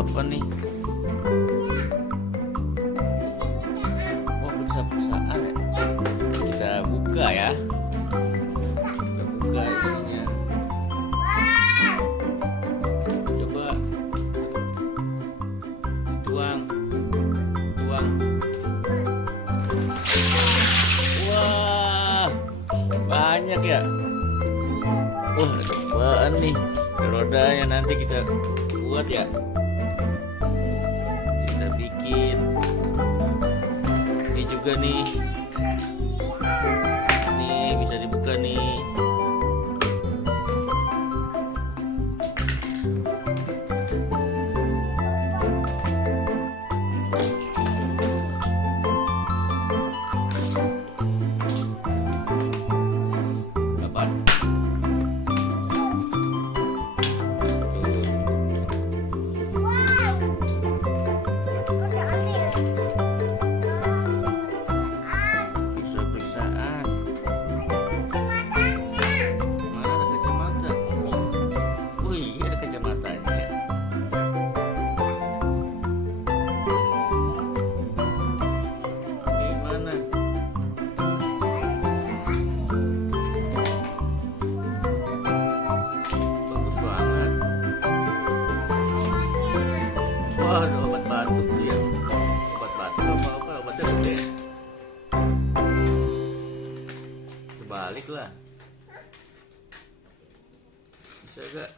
apa nih? Oh, periksa-periksaan ya. Kita buka ya. Kita buka isinya. Coba tuang. Wah, banyak ya. Wah, ada apaan nih? Rodanya nanti kita buat ya. Kita bikin. Ini juga nih. Nih bisa dibuka nih. Apaan? Wah, ada obat batuk dia. Obat batuk apa obatnya gede. Kebalik lah. Bisa gak?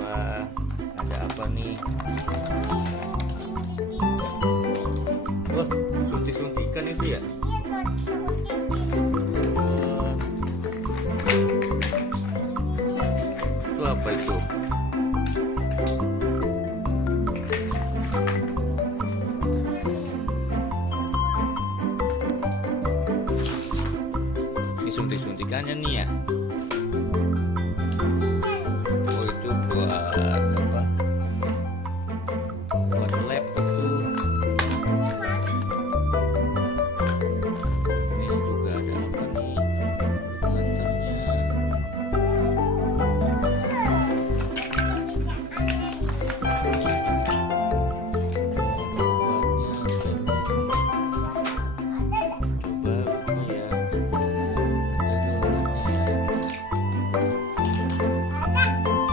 Wah, ada apa nih? Wah, suntik-suntikan itu ya? Itu apa itu? Ini suntik-suntikannya nih ya. Oh, itu buat apa? Buat lab itu. Ini juga ada apa nih? Antarnya.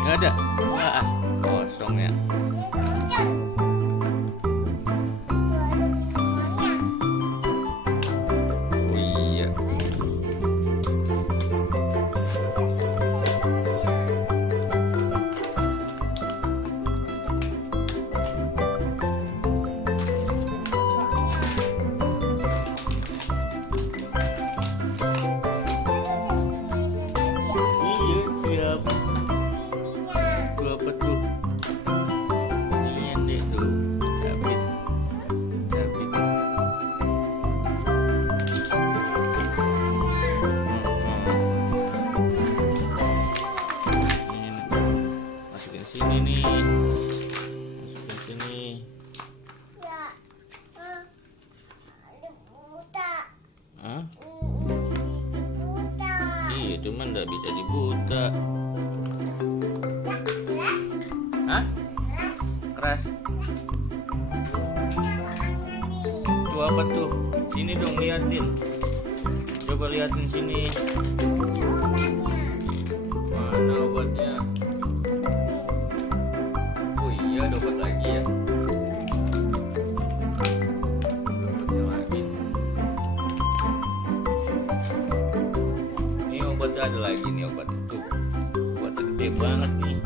Nggak ada. Ah, kosong ya. Oh iya. Iya, siap. Apa tuh? Ini deh tuh, David. Ini masukin sini nih, masukin sini. Hah? Iya, cuman nggak bisa dibuka. Hah? Keras. Itu apa tuh? Sini dong, liatin. Coba liatin sini. Mana obatnya? Oh iya, ada obat lagi ya. Obatnya lagi. Ini obatnya ada lagi nih, obat itu. Obatnya gede banget nih.